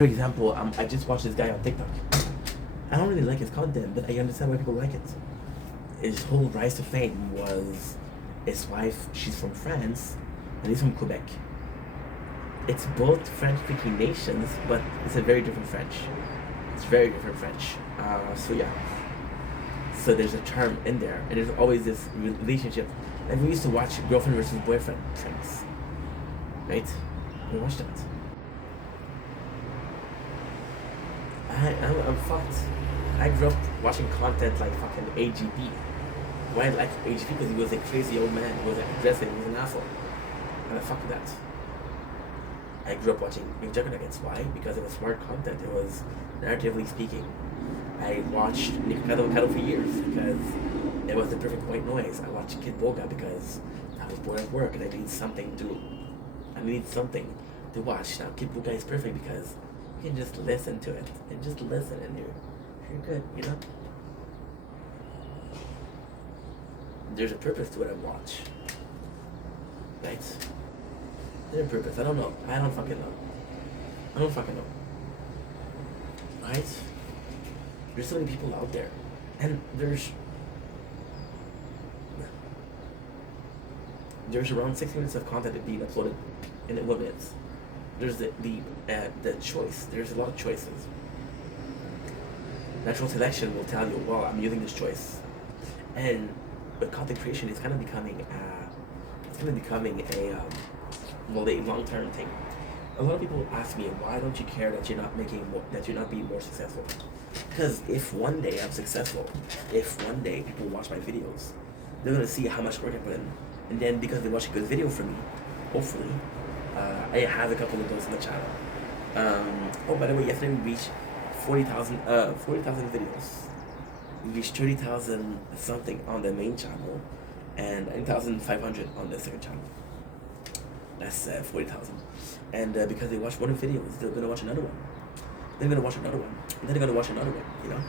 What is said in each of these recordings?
For example, I just watched this guy on TikTok. I don't really like his content, but I understand why people like it. His whole rise to fame was his wife. She's from France, and he's from Quebec. It's both French-speaking nations, but it's a very different French. It's very different French. So yeah. So there's a term in there, and there's always this relationship. And we used to watch girlfriend versus boyfriend things, right? We watched that. I'm fucked. I grew up watching content like fucking AGP. Why I like AGP? Because he was a crazy old man. He was like aggressive. He was an asshole. And I fuck that. I grew up watching Big Nuggets. Why? Because it was smart content. It was narratively speaking. I watched Nico Cado for years because it was the perfect white noise. I watched Kid Boga because I was bored at work and I needed something to watch. Now Kid Boga is perfect because you can just listen to it and just listen and you're good, you know? There's a purpose to what I watch. Right? There's a purpose. I don't know. I don't fucking know. Right? There's so many people out there. And there's around 6 minutes of content that being uploaded in 1 minute. There's the choice. There's a lot of choices. Natural selection will tell you, well, I'm using this choice, and but content creation is kind of becoming a long-term thing. A lot of people ask me, why don't you care that you're not being more successful? Because if one day I'm successful, if one day people watch my videos, they're gonna see how much work I put in, and then because they watch a good video from me, hopefully. I have a couple of those on the channel. Oh, by the way, yesterday we reached 40,000 videos. We reached 30,000 something on the main channel, and 9,500 on the second channel. That's 40,000. And because they watch one video, they're gonna watch another one. They're gonna watch another one. And then they're gonna watch another one. You know.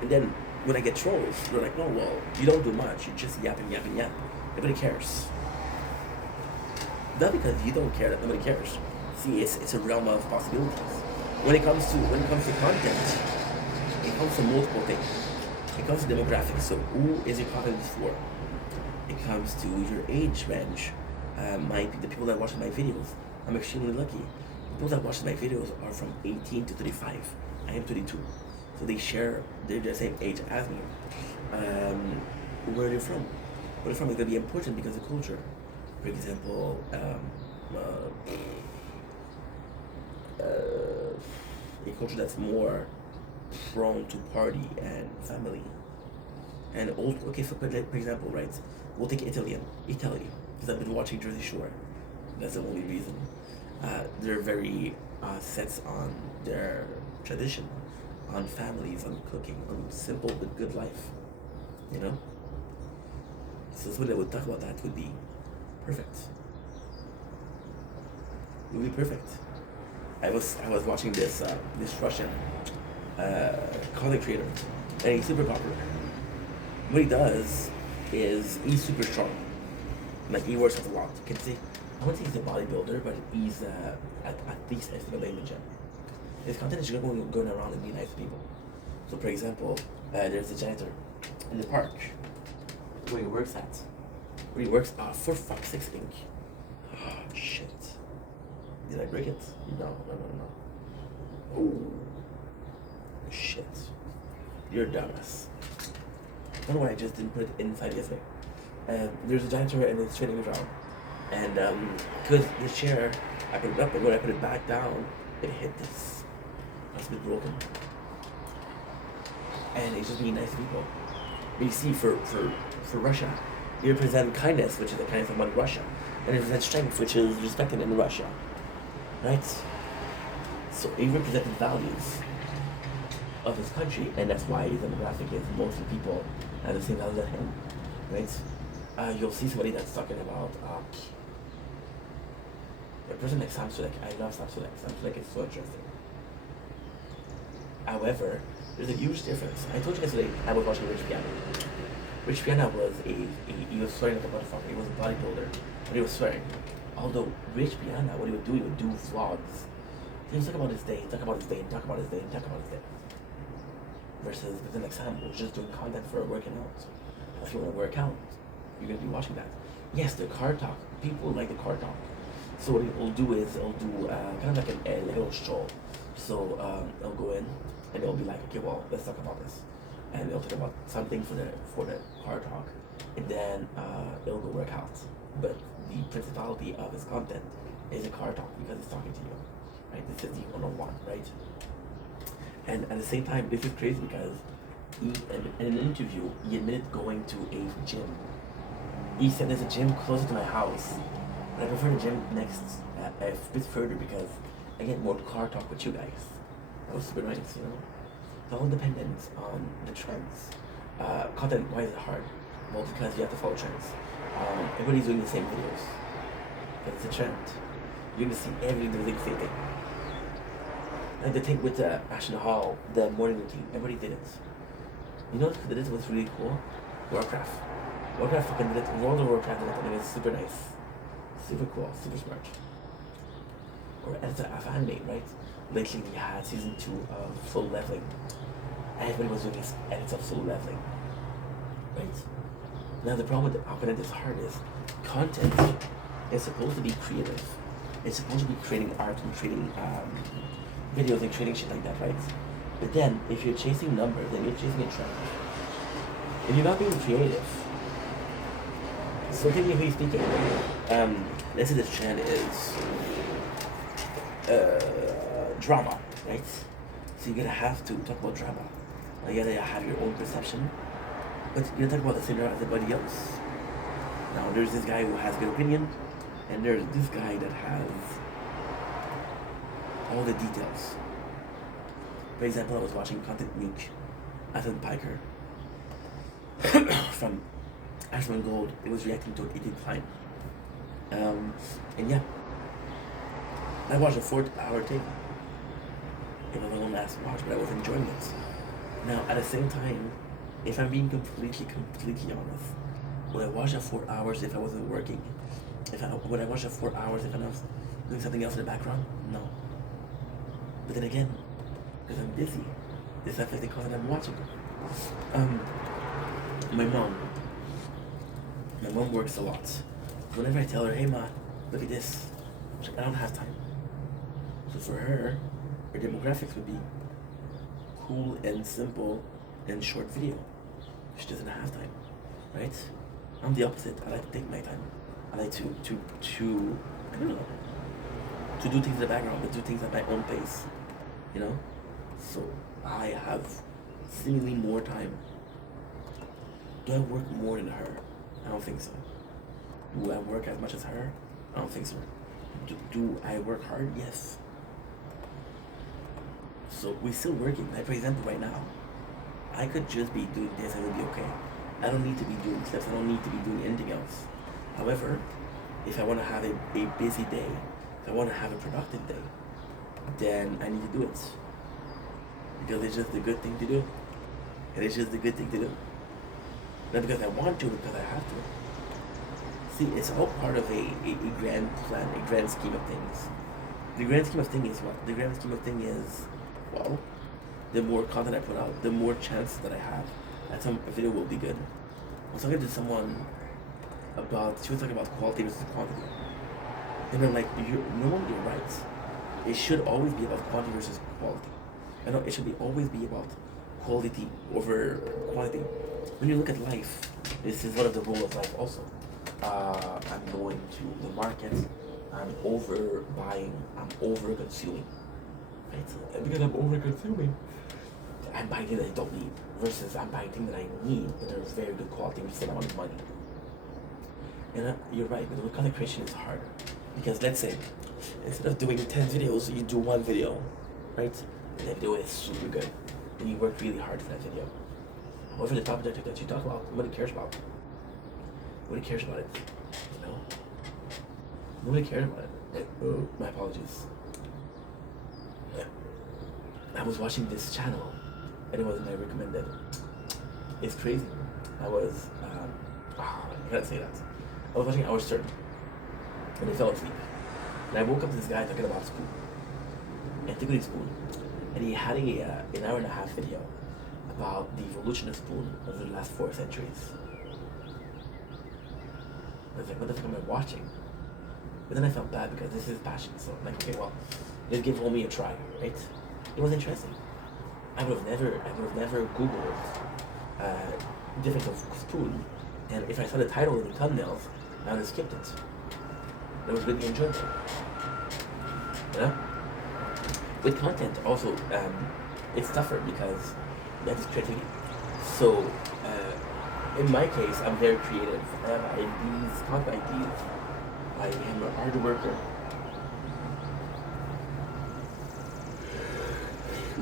And then when I get trolls, they're like, "Oh well, you don't do much. You just yap and yap and yap. Nobody cares." Not because you don't care that nobody cares. See, it's a realm of possibilities. When it comes to content, it comes to multiple things. It comes to demographics. So who is your content for? It comes to your age range. The people that watch my videos, I'm extremely lucky. The people that watch my videos are from 18 to 35. I am 32, so they're the same age as me. Where they're from? Where they're from is gonna be important because of culture. For example, a culture that's more prone to party and family. And for example, right? We'll take Italy, because I've been watching Jersey Shore. That's the only reason. They're very set on their tradition, on families, on cooking, on simple but good life. You know. So that's what I would talk about. That would be perfect. It would be perfect. I was watching this Russian content creator, and he's super popular. What he does is he's super strong. Like he works with a lot. You can see, I wouldn't say he's a bodybuilder, but he's at least I think in the gym. His content is just going around and being nice to people. So for example, there's a janitor in the park where he works at. For fuck's sake, Ink. Oh, shit. Did I break it? No. Oh, shit. You're a dumbass. I don't know why I just didn't put it inside yesterday. There's a janitor and it's spinning around. And because the chair, I put it up, and when I put it back down, it hit this. That's been broken. And it's just being nice to people. But you see, for Russia, you represent kindness, which is the kindness of Russia, and you represent strength, which is respected in Russia, right? So he represents the values of his country, and that's why his demographic is mostly people have the same values as him, right? You'll see somebody that's talking about a person like Sam Sulek. I love Sam Sulek. Sam Sulek is so interesting. However, there's a huge difference. I told you yesterday I was watching Rich Piana. Rich Piana was he was swearing like a motherfucker. He was a bodybuilder, but he was swearing. Although Rich Piana, what he would do vlogs. He'll talk about his day, talk about his day, talk about his day, talk about his day. Versus the next time, we're just doing content for working out. If you want to work out, you're going to be watching that. Yes, the car talk. People like the car talk. So what it'll do is it'll do kind of like a little stroll. So it'll go in and it'll be like, okay, well, let's talk about this, and it'll talk about something for the car talk, and then it'll go work out. But the principality of his content is a car talk because it's talking to you, right? This is the one-on-one, right? And at the same time, this is crazy because in an interview, he admitted going to a gym. He said there's a gym closer to my house, but I prefer the gym next, a bit further because I get more car talk with you guys. That was super nice, you know? It's all dependent on the trends. Content, why is it hard? Well, because you have to follow trends. Everybody's doing the same videos. But it's a trend. You're gonna see everybody doing the same thing. And the thing with Ashton Hall, the morning routine, everybody did it. You know who did it was really cool? Warcraft. Warcraft fucking did it. World of Warcraft did it, and it was super nice. Super cool, super smart. Or as a anime, right? Lately we had season 2 of Full Leveling. Everybody was doing these edits of Full Leveling. Right? Now the problem with how content is hard is content is supposed to be creative. It's supposed to be creating art and creating videos and creating shit like that, right? But then if you're chasing numbers, then you're chasing a trend. If you're not being creative, so technically speaking, let's say this trend is drama, right? So you're gonna have to talk about drama. You gotta have your own perception, but you're gonna talk about the same drama as everybody else. Now there's this guy who has good opinion, and there's this guy that has all the details. For example, I was watching Content Week, Ethan Piker from Ashman Gold. It was reacting to Ethan Klein. And yeah, I watched a 4-hour tape. It was a long last watch, but I was enjoying it. Now, at the same time, if I'm being completely honest, would I watch it 4 hours if I wasn't working? Would I watch it 4 hours if I was doing something else in the background? No. But then again, because I'm busy, this affects the content I'm watching. My mom works a lot. Whenever I tell her, hey ma, look at this, she's like, I don't have time. So for her demographics would be cool and simple and short video. She doesn't have time, right? I'm the opposite. I like to take my time. I like to I don't know, to do things in the background, but do things at my own pace, you know? So I have seemingly more time. Do I work more than her? I don't think so. Do I work as much as her? I don't think so. Do I work hard? Yes. So we're still working. Like for example, right now, I could just be doing this and it would be okay. I don't need to be doing clips. I don't need to be doing anything else. However, if I want to have a busy day, if I want to have a productive day, then I need to do it. Because it's just a good thing to do. And it's just a good thing to do. Not because I want to, because I have to. See, it's all part of a grand plan, a grand scheme of things. The grand scheme of things is what? The grand scheme of things is, well, the more content I put out, the more chances that I have that some video will be good. I was talking to someone about, she was talking about quality versus quantity. And I'm like, you're right. It should always be about quantity versus quality. I know it should always be about quality over quantity. When you look at life, this is one of the rules of life also. I'm going to the market, I'm over buying, I'm over consuming. Right? And because I'm over consuming, I'm buying things that I don't need, versus I'm buying things that I need, but they're very good quality with the same amount of money. And you're right, but the content creation is harder. Because let's say, instead of doing 10 videos, you do one video, right? And that video is super good. And you work really hard for that video. However, the topic that you talk about, nobody cares about. Nobody cares about it. You know? Nobody cares about it. Oh, my apologies. I was watching this channel, and it wasn't my recommended. It's crazy. I was, I can't say that. I was watching Our Stern, and I fell asleep. And I woke up to this guy talking about school. Antiquity Spoon, and he had an hour and a half video about the evolution of spoon over the last 4 centuries. I was like, what the fuck am I watching? But then I felt bad because this is passion, so I'm like, okay, well, let's give homie a try, right? It was interesting. I would have never Googled difference of spoon, and if I saw the title in the thumbnails, I would have skipped it. It was really enjoyable. You know? With content, also, it's tougher because that is creativity. So, in my case, I'm very creative. I have ideas, content ideas. I am an hard worker.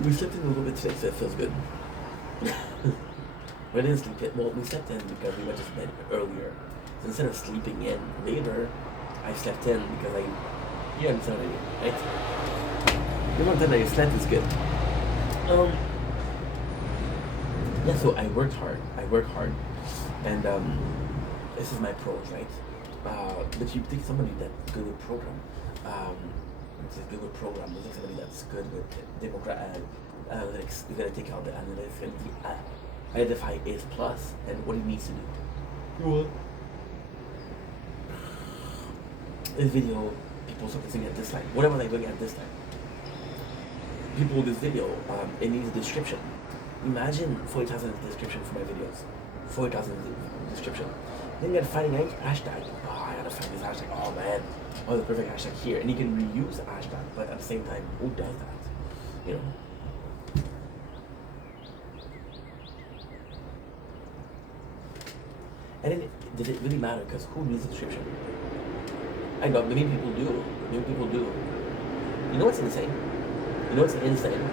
We slept in a little bit today, so it feels good. We didn't sleep yet. Well, we slept in because we went to bed earlier. So instead of sleeping in later, I slept in because you understand what I mean, right? The amount that I slept is good. Yeah, so I work hard, and this is my pros, right? But you think somebody that's good with program, you think somebody that's good with analytics, you're gonna take out the analytics and identify his plus and what he needs to do. What? This video, people focusing at this time. What am I doing at this time? People with this video, it needs a description. Imagine 40,000 description for my videos. 40,000 description. Then you're finding any hashtag. Oh, I gotta find this hashtag. Oh man, oh the perfect hashtag here. And you can reuse the hashtag, but at the same time, who does that? You know? And then, did it really matter? Because who needs a description? I know, many people do. Many people do. You know what's insane? You know what's insane?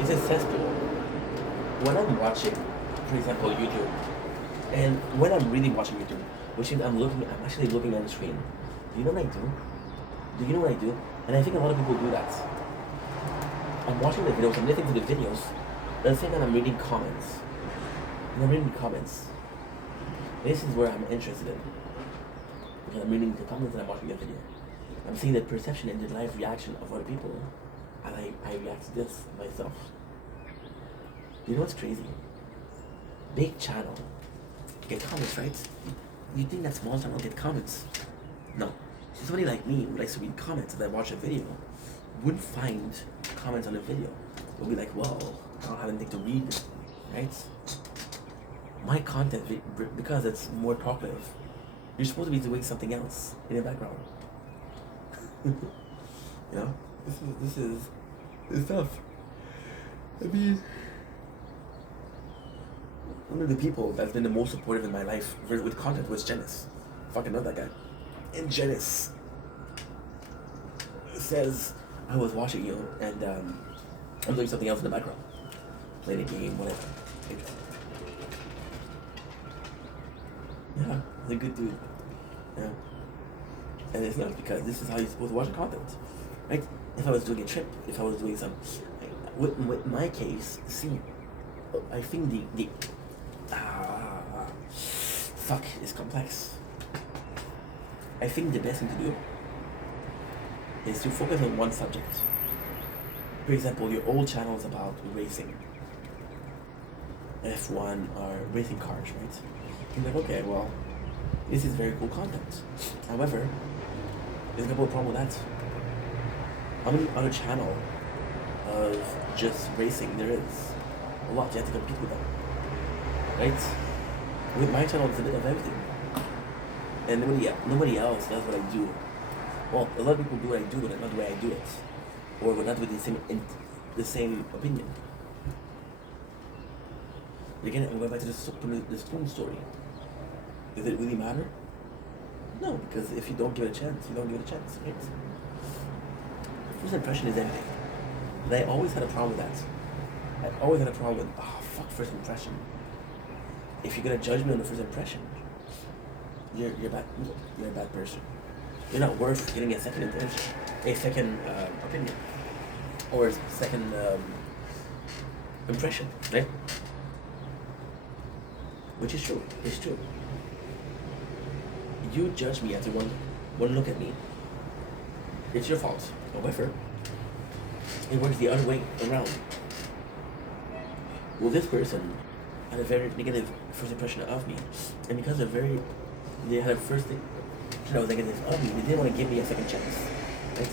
It's a cesspool. When I'm watching, for example, YouTube, and when I'm really watching YouTube, which means I'm actually looking at the screen. Do you know what I do? Do you know what I do? And I think a lot of people do that. I'm watching the videos, I'm listening to the videos, but at the same time I'm reading comments. And I'm reading comments. This is where I'm interested in. Because I'm reading the comments and I'm watching the video. I'm seeing the perception and the live reaction of other people. And I react to this myself. You know what's crazy? Big channel. Get comments, right? You think that small channel get comments? No. Somebody like me who likes to read comments as I watch a video wouldn't find comments on the video. Would be like, well, I don't have anything to read, right? My content, because it's more talkative, you're supposed to be doing something else in the background. You know, this is tough. I mean, one of the people that's been the most supportive in my life with content was Janice. Fucking love that guy. And Janice says, I was watching you and I'm doing something else in the background. Playing a game, whatever. Yeah, he's a good dude. Yeah. And it's not because this is how you're supposed to watch the content. Right? If I was doing a trip, if I was doing some with my case, see, I think the fuck is complex. I think the best thing to do is to focus on one subject. For example, your old channel is about racing, F1 or racing cars, right? You're like, okay, well, this is very cool content. However, there's a couple of problems with that. How many other channel of just racing there is? A lot. You have to compete with them, right? With my channel, it's a bit of everything, and nobody else does what I do. Well, a lot of people do what I do, but not the way I do it, or not with the same opinion. Again, I'm going back to the spoon story. Does it really matter? No, because if you don't give it a chance, you don't give it a chance, right? First impression is everything. And I always had a problem with that. I always had a problem with, fuck first impression. If you're gonna judge me on the first impression, you're a bad person. You're not worth getting a second impression, a second opinion, or a second impression, right? which is true. It's true. You judge me after one look at me. It's your fault. However, it works the other way around. Well, this person had a very negative first impression of me, and because they had a first thing that was negative of me, they didn't want to give me a second chance, right?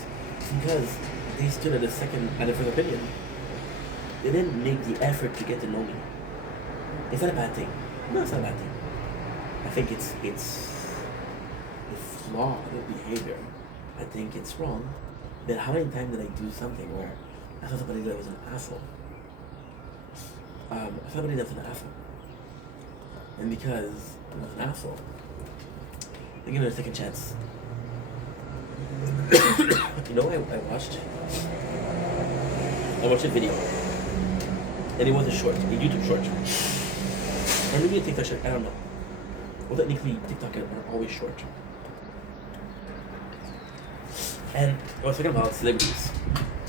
Because they stood at the first opinion. They didn't make the effort to get to know me. Is that a bad thing? No, it's not a bad thing. I think it's a flaw of behavior. I think it's wrong. But how many times did I do something where I thought somebody that was an asshole? Somebody that's an asshole. And because I was an asshole, they give it a second chance. You know, I watched a video, and it was a short, a YouTube short, or maybe a TikTok short. I don't know. Well, technically, TikTok are always short. And I was talking about celebrities.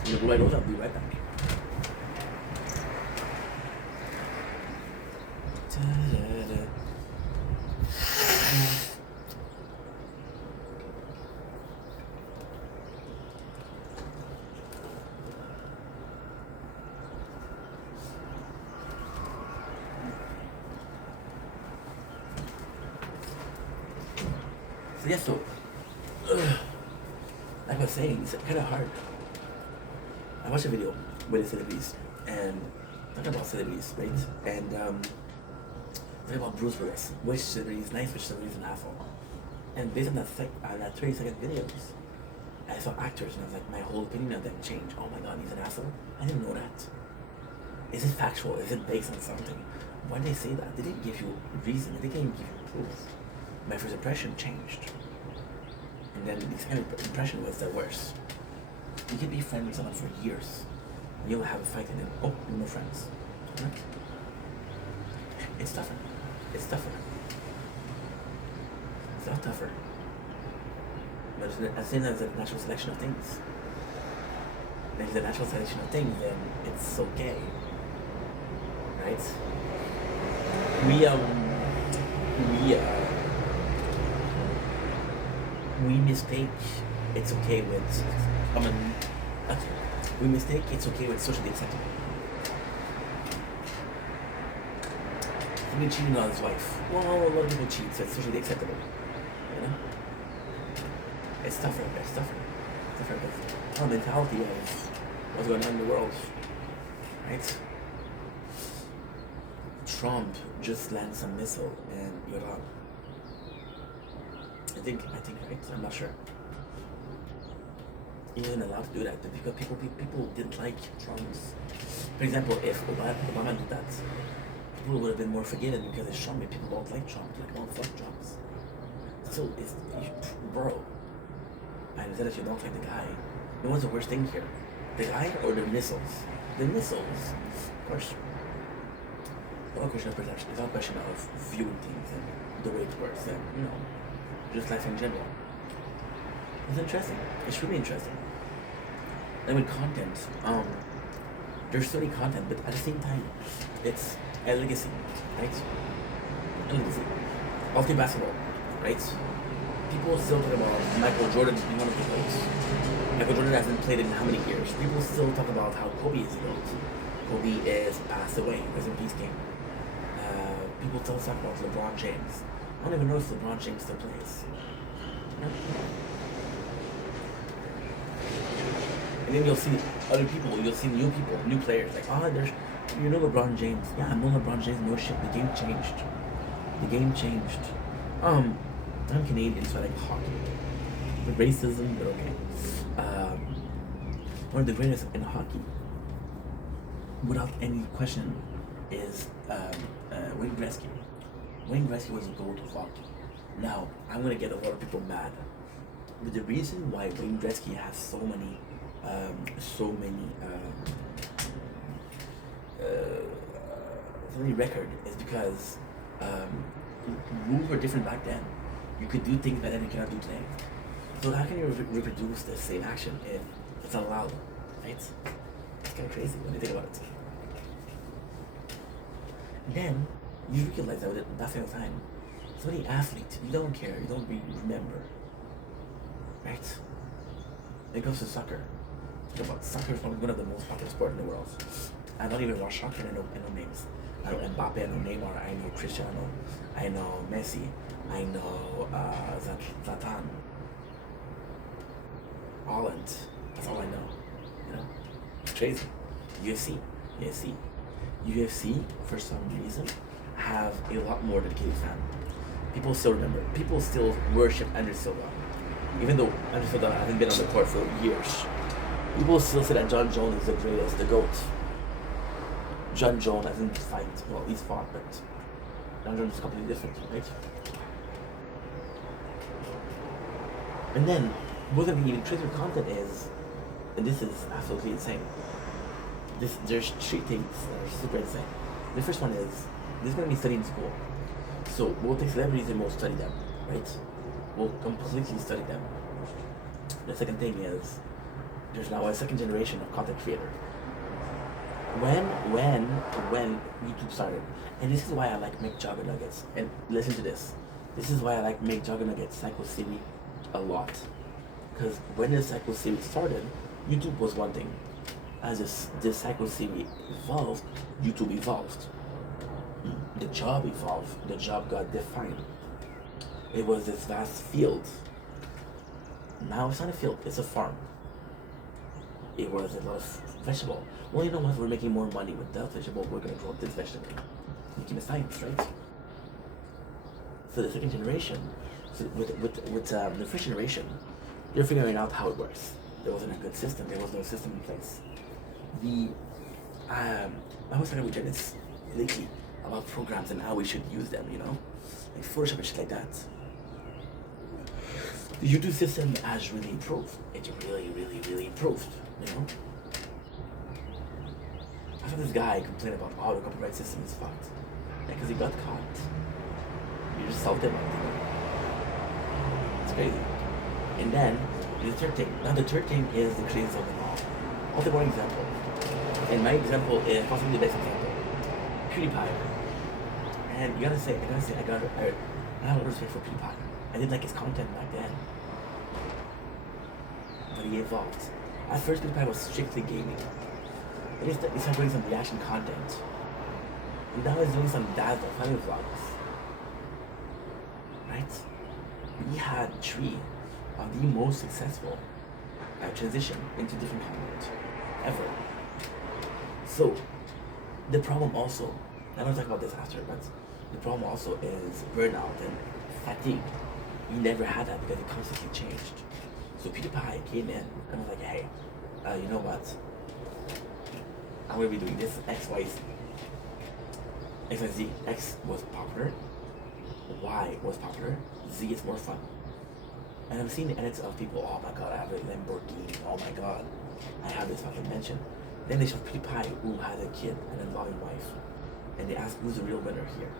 You know, right, I'll be right back. So yeah, like I was saying, it's kind of hard. I watched a video with the celebrities and talking about celebrities, right? And talking about Bruce Willis, which celebrity is nice, which celebrity is an asshole. And based on that 30-second videos, I saw actors and I was like, my whole opinion of them changed. Oh my god, he's an asshole? I didn't know that. Is it factual? Is it based on something? Why did they say that? They didn't give you reason. They didn't give you proof. My first impression changed. And then the second impression was the worst. You can be friends with someone for years. And you'll have a fight and then, oh, we're no friends. Right? It's tougher. It's tougher. It's not tougher. But as soon as there's a natural selection of things, if there's a natural selection of things, then it's okay. Right? We mistake it's okay with we mistake it's okay with socially acceptable. He cheating on his wife. Well, a lot of people cheat, so it's socially acceptable. You know? It's tougher. It's tougher. It's tougher because our mentality of what's going on in the world. Right? Trump just lands some missile in Iran. I think, right? I'm not sure. He isn't allowed to do that, but because people didn't like Trump's. For example, if Obama did that, people would have been more forgiving because it's Trump, and people don't like Trump. Like, oh, fuck Trump. So bro. I understand that you don't like the guy. No one's the worst thing here. The guy or the missiles? The missiles, of course. It's not a question of perception. It's not a question of viewing things and the way it works and, you know, just life in general. It's interesting. It's really interesting. And with content, there's so many content, but at the same time, it's a legacy, right? A legacy. Of basketball, right? People still talk about Michael Jordan being one of the GOATs. Michael Jordan hasn't played in how many years? People still talk about how Kobe is the GOAT. Kobe is passed away. Rest in peace, King. People still talk about LeBron James. I don't even know if LeBron James still plays. No. And then you'll see other people, you'll see new people, new players, like, you know LeBron James. Yeah, I know LeBron James, no shit, the game changed. The game changed. I'm Canadian, so I like hockey. The racism, but okay. One of the greatest in hockey, without any question, is Wayne Gretzky. Wayne Gretzky was the GOAT of hockey. Now, I'm gonna get a lot of people mad, but the reason why Wayne Gretzky has so many record is because rules were different back then. You could do things that you cannot do today. So how can you reproduce the same action if it's not allowed, right? It's kind of crazy when you think about it. And then You realize that at that same time, so many athletes, you don't care, you don't remember, right? It goes to soccer. Think about soccer is probably one of the most popular sport in the world. I don't even watch soccer. I know names. I know Mbappe. I know Neymar. I know Cristiano. I know Messi. I know Zlatan. Holland. That's all I know. You know, it's crazy. UFC. UFC. UFC for some reason have a lot more dedicated fan. People still remember. People still worship Anderson Silva, even though Anderson Silva hasn't been on the court for years. People still say that John Jones is the greatest, the GOAT. John Jones hasn't fight, well, he's fought, but John Jones is completely different, right? And then, what the intrinsic content is, and this is absolutely insane. There's three things that are super insane. The first one is, this is going to be studied in school. So we'll take celebrities and we'll study them, right? We'll completely study them. The second thing is, there's now a second generation of content creator. When YouTube started, and this is why I like McJuggernuggets, and listen to this. This is why I like McJuggernuggets Psycho City a lot. Because when the Psycho City started, YouTube was one thing. As this Psycho City evolved, YouTube evolved. The job evolved, the job got defined. It was this vast field. Now it's not a field, it's a farm. It was a lot of vegetable. Well, you know what? We're making more money with that vegetable. We're gonna grow this vegetable. Making a science, right? So the second generation, so with the first generation, they're figuring out how it works. There wasn't a good system. There was no system in place. I was talking with Dennis lately about programs and how we should use them. You know, like Photoshop and shit like that. The YouTube system has really improved. It really improved. You know. I saw this guy complain about how the copyright system is fucked. Yeah, because he got caught. You just solved him. It's crazy. And then the third thing. Now the third thing is the creators of the law. I'll take one example. And my example is possibly the best example. PewDiePie. And I have a lot of respect for PewDiePie. I didn't like his content back then. But he evolved. At first PewDiePie was strictly gaming. Then he started doing some reaction content. And now he's doing some dazzle, funny vlogs. Right? We had three of the most successful transition into different content ever. So the problem also, I'm gonna talk about this after, but the problem also is burnout and fatigue. We never had that because it constantly changed. So PewDiePie came in and was like, hey, you know what? I'm gonna be doing this X, Y, Z. X was popular, Y was popular, Z is more fun. And I'm seeing the edits of people, oh my god, I have a Lamborghini, oh my god, I have this fucking mansion. Then they show PewDiePie who has a kid and a loving wife. And they ask who's the real winner here.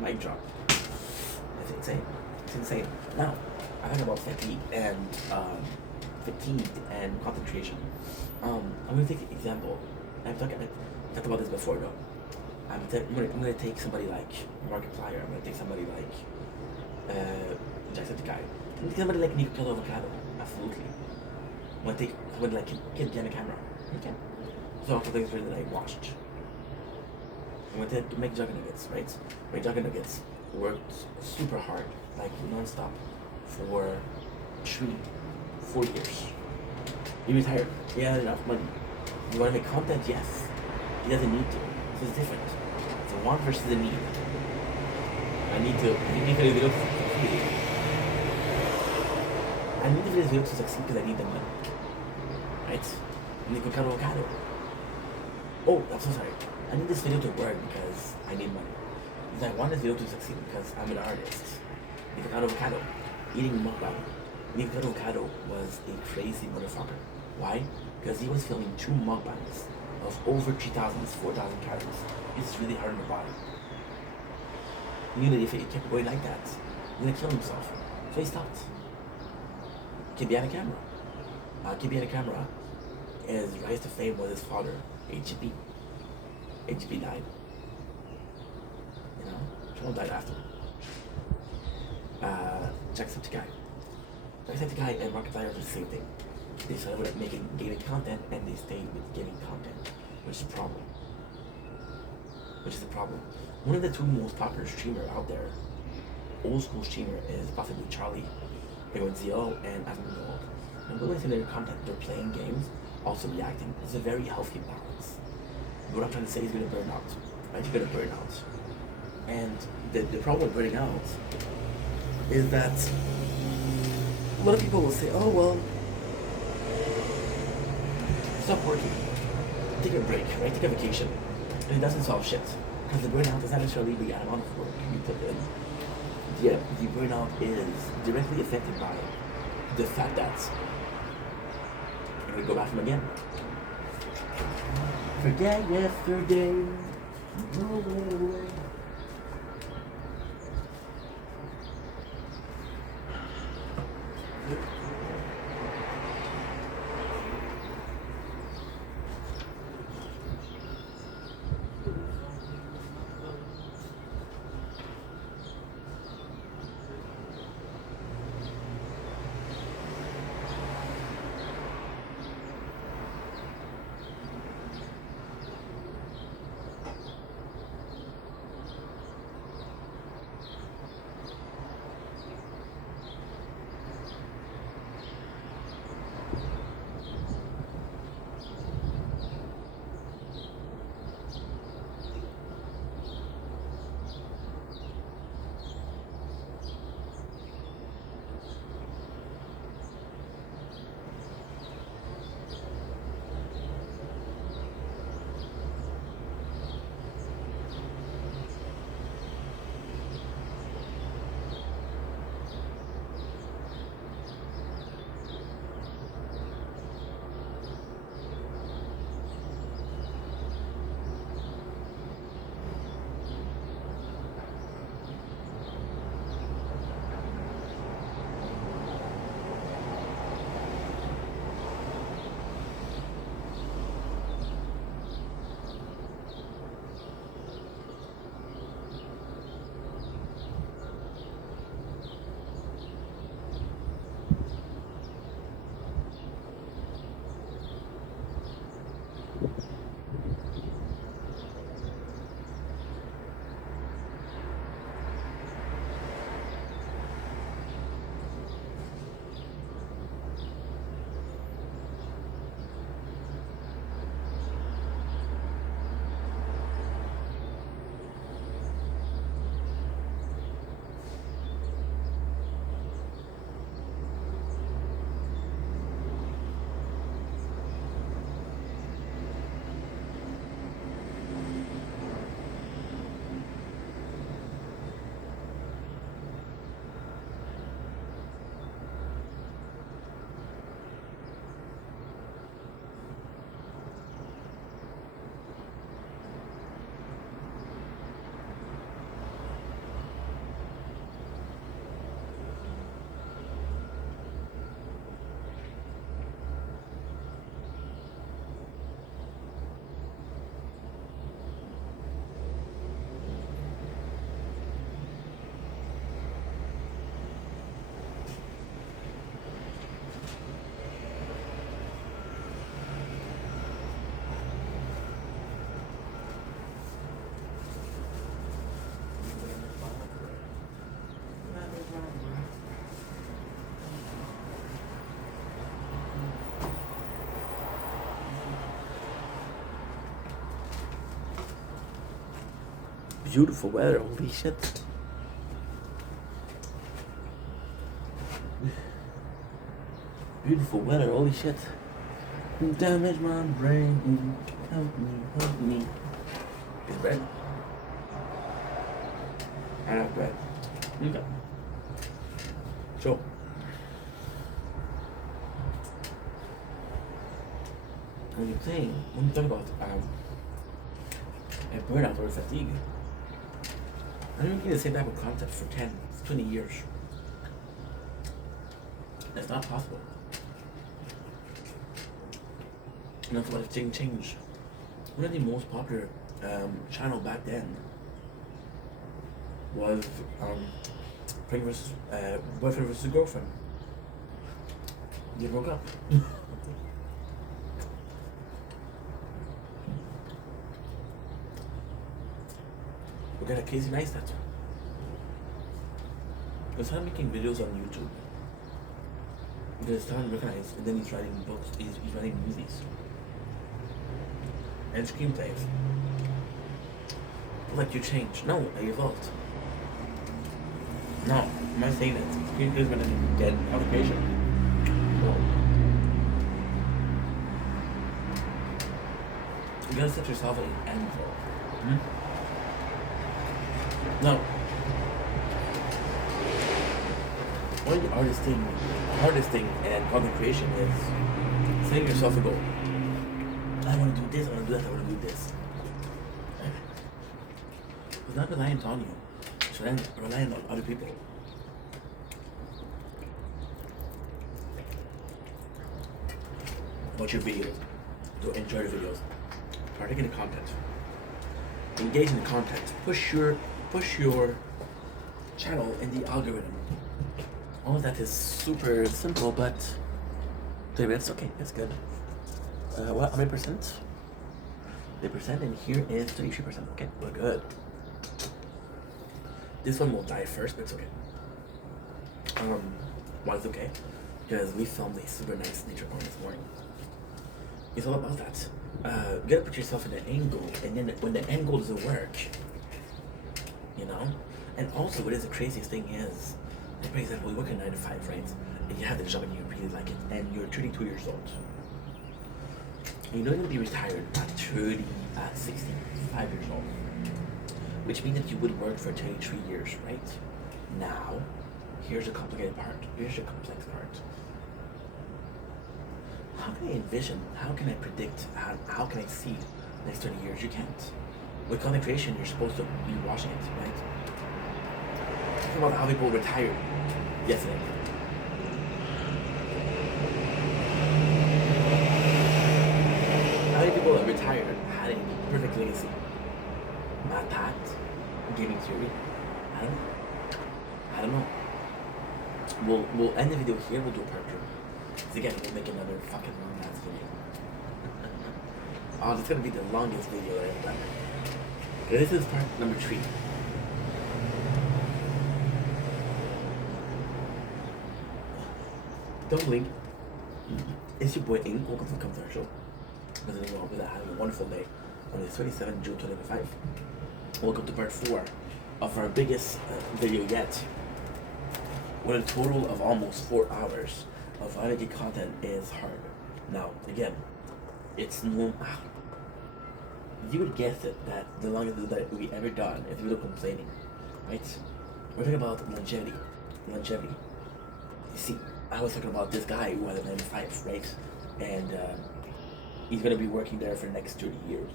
Mic drop. That's insane. It's insane. Now, I talk about fatigue and content creation. I'm gonna take an example. I've talked about this before though. I'm gonna take somebody like Markiplier. I'm gonna take somebody like Jacksepticeye. I'm gonna take somebody like Nico Avocado. Absolutely. I'm gonna take somebody like Kid behind the camera. Okay. So I'll take that I watched. I'm gonna make McJuggernuggets, right? McJuggernuggets worked super hard, like non-stop, for 4 years. He retired. He had enough money. You wanna make content? Yes. He doesn't need to. This is different. It's a want versus a need. I need this video to succeed. I need this video to succeed because I need the money. Right? Nico Avocado. Oh, I'm so sorry. I need this video to work because I need money. Because I want this video to succeed because I'm an artist. Nico Avocado. Eating mukbang. Nico Avocado was a crazy motherfucker. Why? Because he was filming 2 mukbangs of over 3,000, 4,000 calories. It's really hard on the body. He knew that if he kept going like that, he's gonna kill himself. So he stopped. Kid behind the camera. Kid behind the camera, his rise to fame was his father, HGP. HGP died. Channel died after. Jacksepticeye. Jacksepticeye and Markiplier are the same thing. They started with making gaming content and they stayed with gaming content, which is a problem. One of the two most popular streamers out there, old school streamer, is possibly Charlie Zio and Asmongold. And when they say their content, they're playing games, also reacting. It's a very healthy balance. What I'm trying to say is you're gonna burn out. Right? You're gonna burn out. And the problem with burning out is that a lot of people will say, oh well, stop working. Take a break, right? Take a vacation. And it doesn't solve shit. Because the burnout is not necessarily the amount of work you put in. Yeah, the burnout is directly affected by the fact that you're gonna go back from again. Forget yesterday. Roll it away. Beautiful weather, holy shit. Beautiful weather, holy shit. Damage my brain. Help me. Is bread? I have bread. Okay. So, when you talk about a burnout or fatigue, I don't think the same type of concept for 10, 20 years. That's not possible. And that's what it's changed. One of the most popular channel back then was boyfriend versus girlfriend. They broke up. We got a Casey Neistat. He started making videos on YouTube. Because it's starting to recognize, and then he's writing books, he's writing movies. And screenplays. Like you change. No, I evolved. No, am I saying that screenplays gonna get application? No. You gotta set yourself an end goal. Hmm? No. One of the hardest thing in content creation is setting yourself a goal. I want to do this, I want to do that, I want to do this. It's not reliant on you. It's reliant on other people. Watch your videos. To enjoy the videos. Partake in the content. Engage in the content. Push your channel in the algorithm. All of that is super simple, but 3 minutes, okay, that's good. What, how many percent? 3%, and here is 33%. Okay, we're good. This one will die first, but it's okay. Why it's okay? Because we filmed a super nice nature farm this morning. It's all about that. You gotta put yourself in an angle, and then when the angle doesn't work, you know? And also, what is the craziest thing is, like for example, you work at 9 to 5, right? And you have the job and you really like it, and you're 32 years old. You know you're gonna be retired at 65 years old. Which means that you would work for 23 years, right? Now, here's the complicated part. Here's the complex part. How can I envision, how can I predict, how can I see the next 30 years? You can't. With content creation, you're supposed to be watching it, right? Think about how people retired yesterday. How many people that retired had a perfect legacy? Matt Pat, gaming theory. I don't know. We'll end the video here. We'll do a part 2. So again, we'll make another fucking long ass video. Oh, it's gonna be the longest video I've ever done. Okay, this is part number 3. Don't blink. It's your boy Ink. Welcome to the commercial. Because I hope that having a wonderful day on the 27th June 2025. Welcome to part 4 of our biggest video yet. With a total of almost 4 hours of variety content is hard. Now, again, it's no. You would guess it that the longest video that we ever done is video complaining, right? We're talking about longevity. You see, I was talking about this guy who had a 9-to-5, right? And he's gonna be working there for the next 30 years.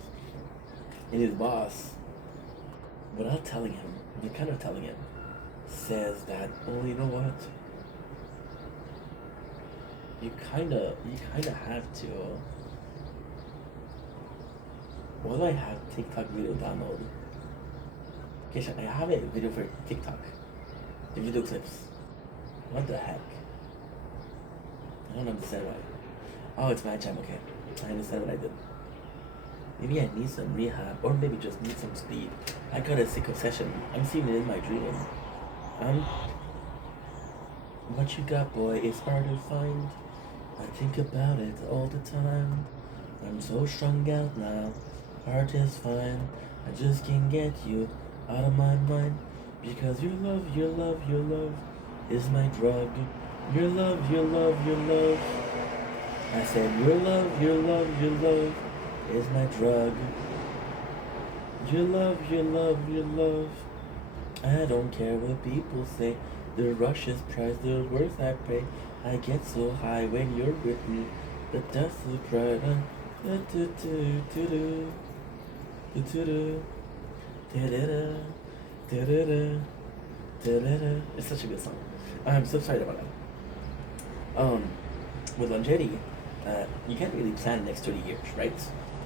And his boss, without telling him, kind of telling him, says that, oh, you know what? You kinda have to. Why do I have TikTok video download? Okay, I have a video for TikTok. The video clips. What the heck? I don't understand why. Oh, it's my time, okay. I understand what I did. Maybe I need some rehab, or maybe just need some speed. I got a sick obsession. I'm seeing it in my dream. What you got, boy, it's hard to find. I think about it all the time. I'm so strung out now. Heart is fine. I just can't get you out of my mind. Because your love is my drug. Your love. I said your love is my drug. Your love. I don't care what people say. The rush is price, the worth I pay. I get so high when you're with me. But that's the pride. It's such a good song. I'm so sorry about that. With longevity, you can't really plan the next 30 years, right?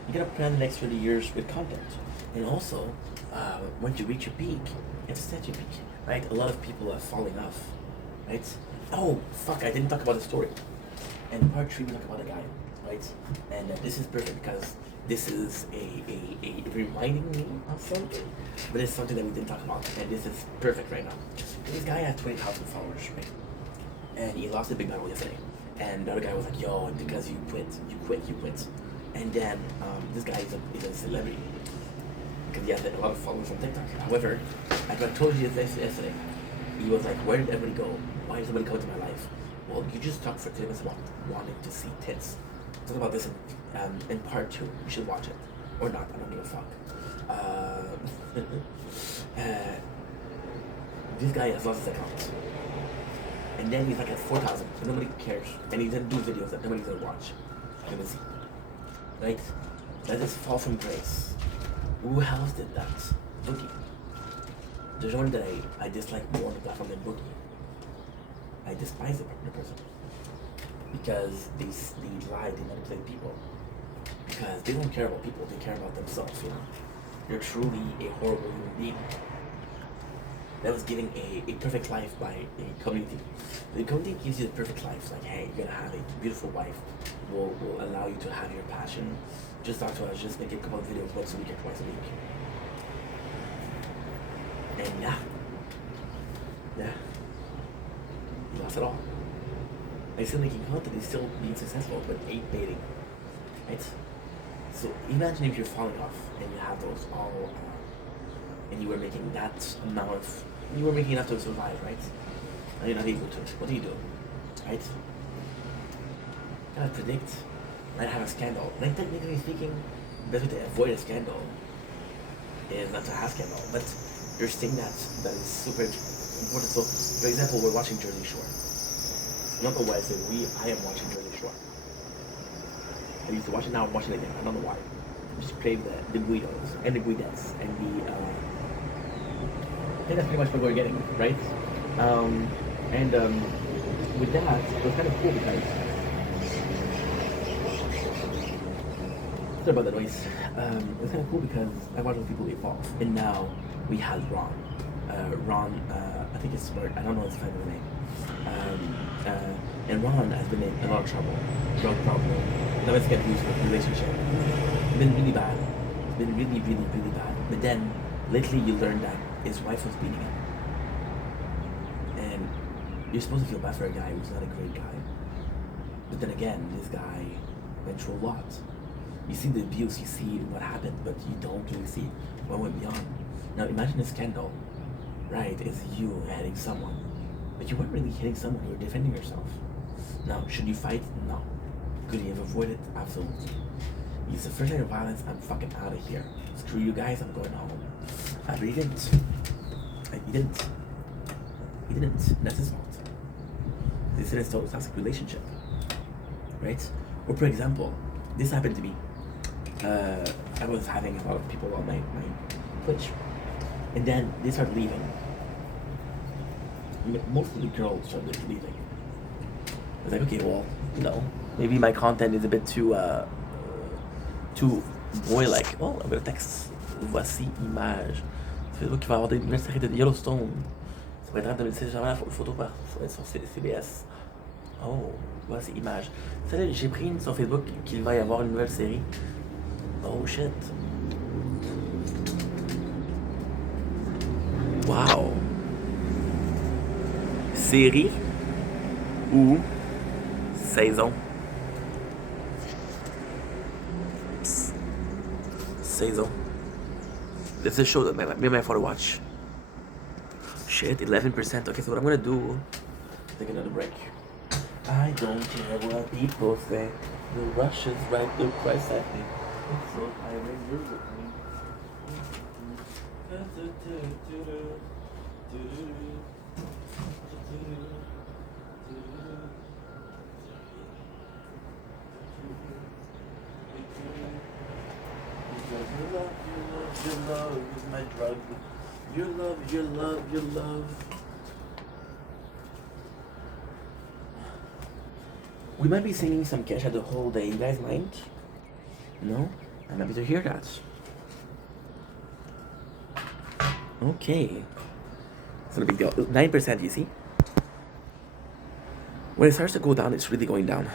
You gotta plan the next 30 years with content. And also, once you reach your peak, it's set your peak, right? A lot of people are falling off, right? Oh, fuck, I didn't talk about the story. In part 3, we talk about a guy, right? And this is perfect because this is a reminding me of something, but it's something that we didn't talk about, and this is perfect right now. This guy has 20,000 followers, right? And he lost a big battle yesterday. And the other guy was like, yo, because you quit, you quit, you quit. And then this guy is a celebrity because he has a lot of followers on TikTok. However, as I told you yesterday, he was like, where did everybody go? Why did somebody come into my life? Well, you just talked for 3 minutes about wanting to see tits. Talk about this in part 2. You should watch it. Or not, I don't give a fuck. This guy has lost his account. And then he's like at 4,000, and nobody cares. And he doesn't do videos that nobody's gonna watch. Gonna see. Right? That is fall from grace. Who else did that? Boogie. There's one that I dislike more on the platform than Boogie. I despise the person. Because they lie, they manipulate people. Because they don't care about people, they care about themselves, you know? You're truly a horrible human being. That was giving a perfect life by a community. The community gives you the perfect life. Like, hey, you're gonna have a beautiful wife. Will allow you to have your passion. Just talk to us. Just make a couple of videos once a week or twice a week. And yeah, he lost it all. He's still making content. He's still being successful, but ain't baiting, right? So imagine if you're falling off and you have those all, and you were making that amount of. You were making enough to survive, right? And you're not able to. What do you do? Right? Gotta predict. Might have a scandal. Like, technically speaking, the best way to avoid a scandal is not to have scandal. But there's thing that is super important. So, for example, we're watching Jersey Shore. I don't know why I say I am watching Jersey Shore. I used to watch it, now I'm watching it again. I don't know why. I just crave the Guidos and the Guidettes and the I think that's pretty much what we're getting, right? With that, it was kind of cool because sorry about the noise. It was kind of cool because I watched those people evolve, and now we had Ron. I think it's smart. I don't know his family name. And Ron has been in a lot of trouble, drug problem, domestic abuse relationship. It's been really bad. It's been really, really, really bad. But then lately, you learn that his wife was beating him. And you're supposed to feel bad for a guy who's not a great guy. But then again, this guy went through a lot. You see the abuse, you see what happened, but you don't really see what went beyond. Now imagine a scandal, right? It's you hitting someone. But you weren't really hitting someone, you were defending yourself. Now, should you fight? No. Could you have avoided? Absolutely. It's the first act of violence, I'm fucking out of here. Screw you guys, I'm going home. But he didn't. He didn't. He didn't. That's his fault. This is a toxic relationship. Right? Or for example, this happened to me. I was having a lot of people on my Twitch. And then they started leaving. Most of the girls started leaving. I was like, okay, well, you know, maybe my content is a bit too boy-like. Oh, I'm gonna text. Voici image. Facebook qui va avoir des nouvelles séries de Yellowstone. Ça va être en 2016, j'aimerais la photo sur CBS. Oh, voici image. Celle-là, j'ai pris une sur Facebook qu'il va y avoir une nouvelle série. Oh shit. Wow. Série ou saison? Saison. It's a show that maybe I want to watch. Shit, 11%. Okay, so what I'm gonna do, take another break. I don't care what people say. The rush is right, the price I think. It's so high when you're with me. Your love is my drug. Your love, your love, your love. We might be singing some Kesha the whole day. You guys mind? No? I'm happy to hear that. Okay. It's not a big deal. 9%, you see? When it starts to go down, it's really going down.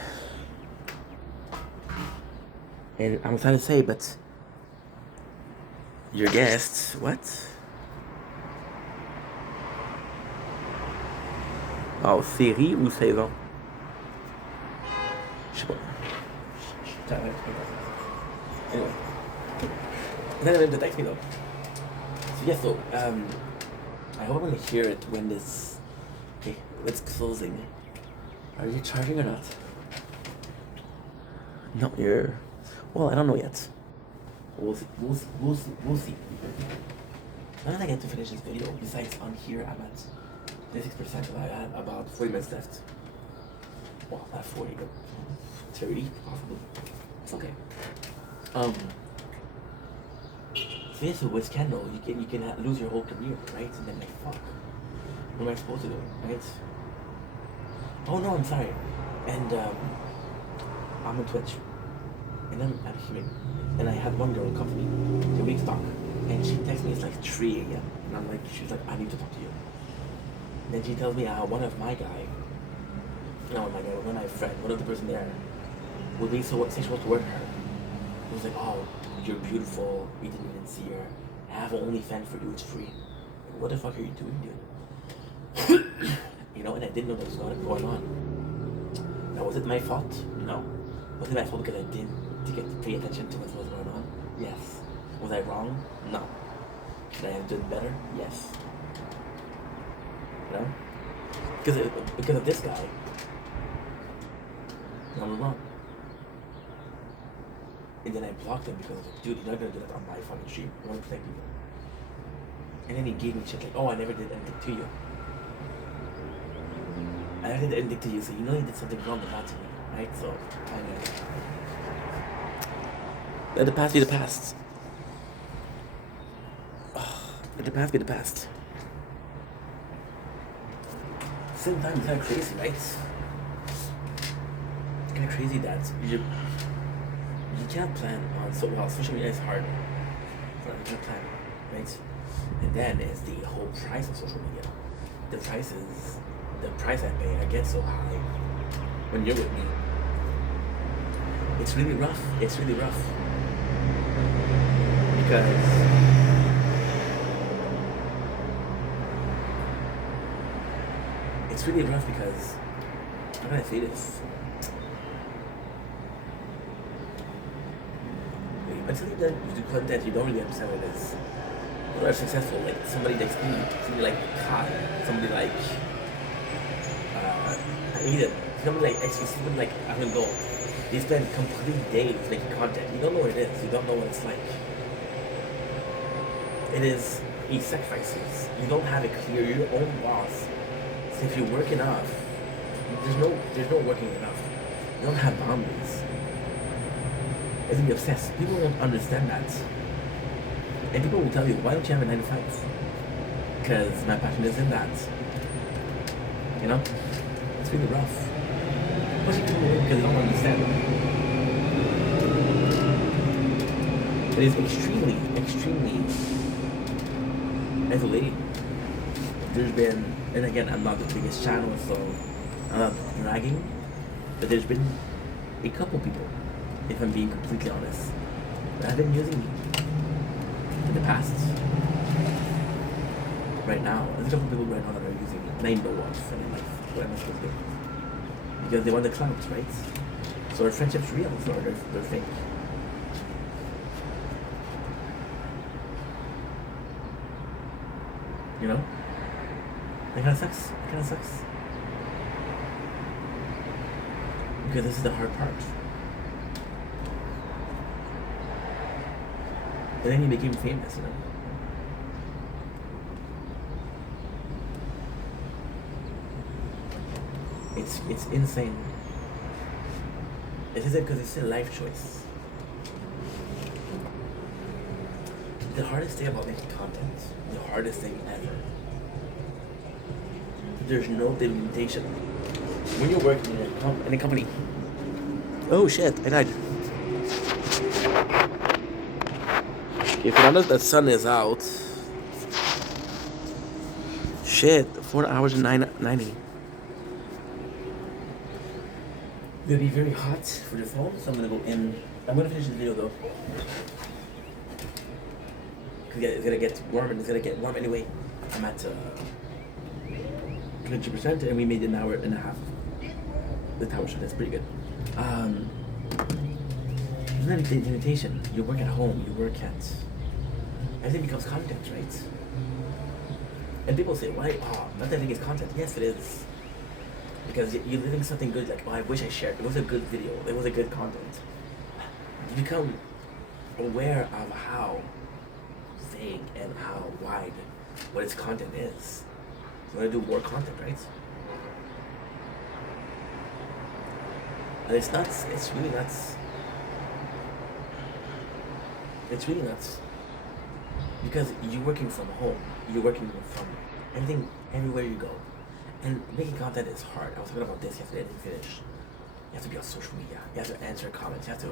And I'm trying to say, but your guests, what? Oh, série ou saison? Je sais pas. Anyway. Then they text me though. So yes, so I hope I'm gonna hear it when this. Okay, it's closing. Are you charging or not? No, you're. Well, I don't know yet. We'll see. We'll see. Now that I get to finish this video, besides on here, I'm at 36%. I have about 40 minutes left. Well, not 40, but 30 possibly. It's okay. So yes, so with Kendall, you can lose your whole career, right? And then like, fuck, what am I supposed to do, right? Oh no, I'm sorry. And I'm on Twitch, and I'm human, and I had one girl come to me, so we talk, and she texts me, it's like 3 a.m. and I'm like, she's like, I need to talk to you. And then she tells me one of my friend, one of the person there, would be so sexual toward her. It was like, oh, you're beautiful, we didn't even see her. I have an OnlyFans for you, it's free. Like, what the fuck are you doing, dude? You know, and I didn't know that was going on. Now, was it my fault? No. Was it my fault because I didn't pay attention to what was going on? Yes. Was I wrong? No. Should I have done better? Yes. You know? Because of this guy, I'm wrong. And then I blocked him because I was like, dude, you're not gonna do that on my fucking stream. I want to protect people. And then he gave me shit like, oh, I never did anything to you. I never did anything to you, so you know you did something wrong but not to me, right? So, I know. Let the past be the past. Let the past be the past. Same time, it's kind of crazy, right? It's kind of crazy that you can't plan on social media is hard. You can't plan, right? And then there's the whole price of social media. The price I pay, I get so high when you're with me. It's really rough. It's really rough. Because how can I say this? Until you do content, you don't really understand what it is. People are successful, like somebody like me, somebody like Kai, somebody like Aiden, somebody like Aaron Gold. They spend complete days making content. You don't know what it is. You don't know what it's like. It is sacrifices. You don't have it clear. You're your own boss. So if you work enough, there's no working enough. You don't have boundaries. It's gonna be obsessed. People won't understand that. And people will tell you, why don't you have a 9 to 5? Because my passion is in that. You know? It's really rough. Especially people because they don't understand. It is extremely, extremely isolating. There's been, and again, I'm not the biggest channel, so I'm not bragging, but there's been a couple people, if I'm being completely honest, that have been using me in the past. Right now, there's a couple people right now that are using me, and I know what, and I'm like, what am I supposed to do? Because they want the clout, right? So their friendship's real, so they're fake. You know? That kinda sucks. Because this is the hard part. And then he became famous, you know? It's insane. It isn't because it's a life choice. The hardest thing about making content, the hardest thing ever, there's no delimitation. When you're working in a company. Oh shit, I died. Okay, for now that the sun is out, shit, 4 hours and 90. It's gonna be very hot for the phone, so I'm gonna go in. I'm gonna finish this video though. Cause it's gonna get warm, and it's gonna get warm anyway. I'm at 20%, and we made an hour and a half. The tower shot, that's pretty good. It's not the limitation. You work at home, you work at. Everything becomes content, right? And people say, why? Oh, not everything is content. Yes, it is. Because you're living something good, like, oh, I wish I shared. It was a good video. It was a good content. You become aware of how vague and how wide what its content is. You want to do more content, right? And it's nuts. It's really nuts. It's really nuts. Because you're working from home. You're working from everything, everywhere you go. And making content is hard. I was talking about this yesterday, I didn't finish. You have to be on social media. You have to answer comments. You have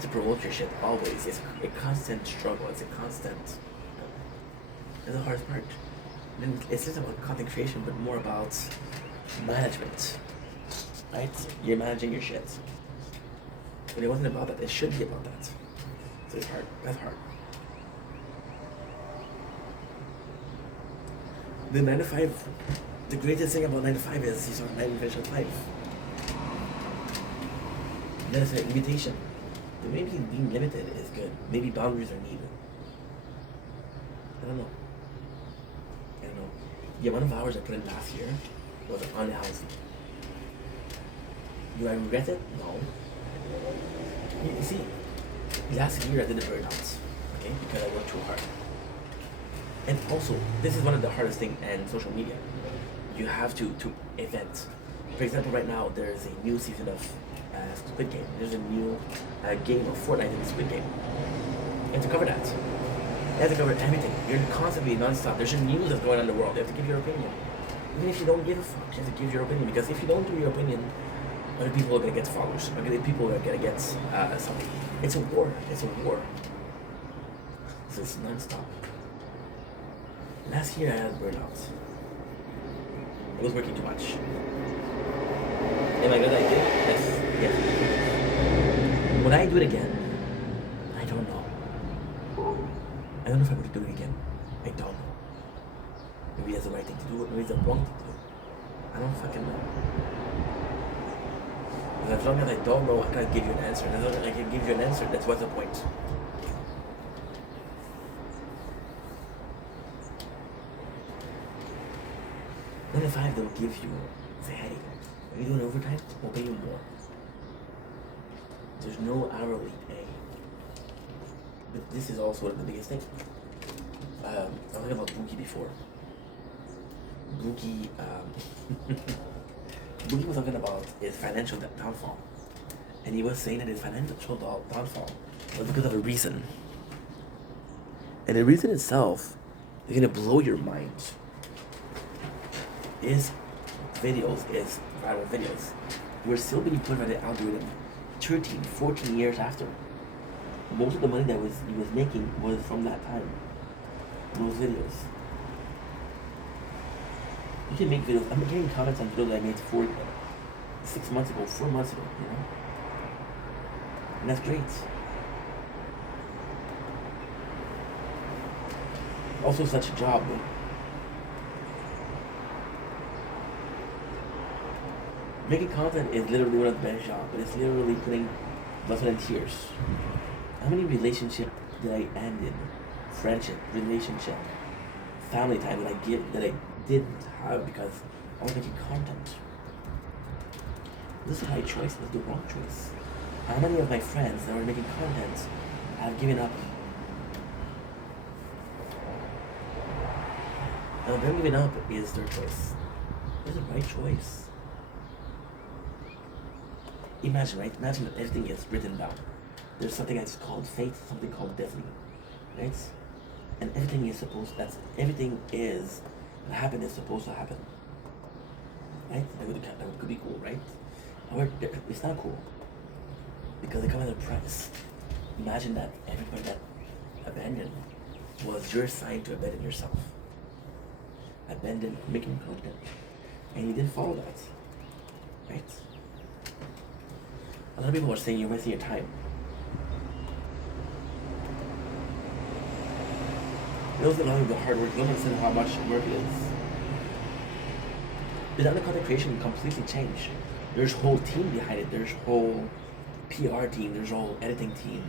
to promote your shit always. It's a constant struggle. It's a hardest part. And it's just about content creation, but more about management. Right? You're managing your shit. But it wasn't about that. It should be about that. So it's hard. That's hard. The 9 to 5, the greatest thing about 9 to 5 is you start 9 and finish at 5. That is an invitation. But maybe being limited is good. Maybe boundaries are needed. I don't know. The amount of hours I put in last year was unhealthy. Do I regret it? No. You see, last year I did a burnout, okay, because I worked too hard. And also, this is one of the hardest things in social media. You have to event. For example, right now there's a new season of Squid Game. There's a new game of Fortnite in the Squid Game. You have to cover that. You have to cover everything. You're constantly non-stop. There's news that's going on in the world. You have to give your opinion. Even if you don't give a fuck, you have to give your opinion. Because if you don't do your opinion, other people are going to get followers. Other people are going to get something. It's a war. It's a war. So it's non-stop. Last year I had a burnout. I was working too much. Am I good at it? Yes. Would I do it again? I don't know. I don't know if I would do it again. I don't know. Maybe it's the right thing to do, maybe it's the wrong thing to do. I don't fucking know. But as long as I don't know, I can't give you an answer. As long as I can give you an answer, that's what's the point. Nine to 5, they'll give you, say, hey, are you doing overtime? We'll pay you more. There's no hourly pay. But this is also the biggest thing. I was talking about Buki before. Buki was talking about his financial downfall. And he was saying that his financial downfall was because of a reason. And the reason itself is going to blow your mind. His videos, is viral videos, were still being put by the algorithm 13, 14 years after. Most of the money that he was making was from that time. Those videos. You can make videos. I'm getting comments on videos that I made 6 months ago, 4 months ago, you know? And that's great. Also such a job, though. Making content is literally one of the best jobs, but it's literally putting blood, sweat, and tears. How many relationships did I end in? Friendship, relationship, family time that I didn't have because I was making content. This is the right choice, this is the wrong choice. How many of my friends that were making content have given up? Now, them giving up is their choice. It's the right choice. Imagine, right? Imagine that everything is written down. There's something that's called fate, something called destiny, right? And everything is that happened is supposed to happen, right? That could be cool, right? However, it's not cool because it comes at a price. Imagine that everybody that abandoned was you're assigned to abandon yourself, abandon making content, and you didn't follow that, right? A lot of people are saying you're wasting your time. Those are not the hard work. You don't understand how much work it is. Without the content creation, completely change. There's a whole team behind it. There's a whole PR team. There's a whole editing team.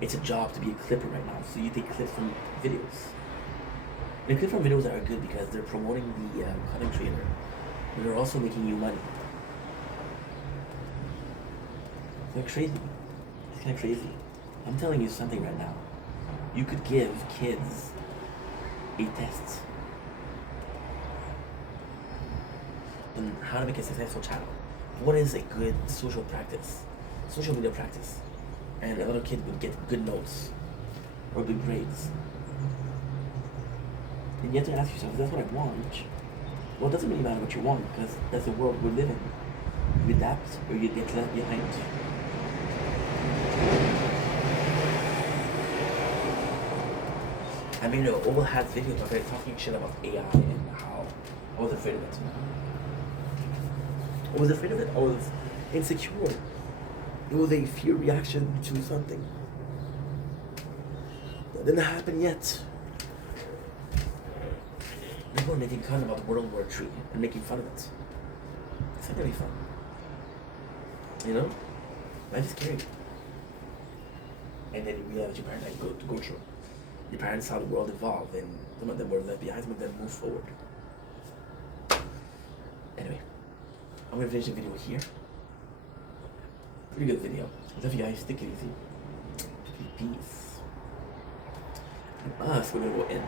It's a job to be a clipper right now. So you take clips from videos. The clips from videos are good because they're promoting the content creator, but they're also making you money. They're crazy. It's kind of crazy. I'm telling you something right now. You could give kids a test on how to make a successful channel. What is a good social media practice? And a lot of kids would get good notes or good grades. And you have to ask yourself, if that's what I want, well, it doesn't really matter what you want because that's the world we live in. You adapt or you get left behind. I made an old hat video talking shit about AI and how I was afraid of it. I was afraid of it. I was insecure. It was a fear reaction to something that didn't happen yet. People are making fun about World War III and making fun of it. It's not really fun. You know? Life is scary. And then you realize your parents had to go through. Your parents saw the world evolve, and some of them were left behind, some of them moved forward. Anyway, I'm gonna finish the video here. Pretty good video. Love you guys. Take it easy. Peace. And us, we're gonna go in.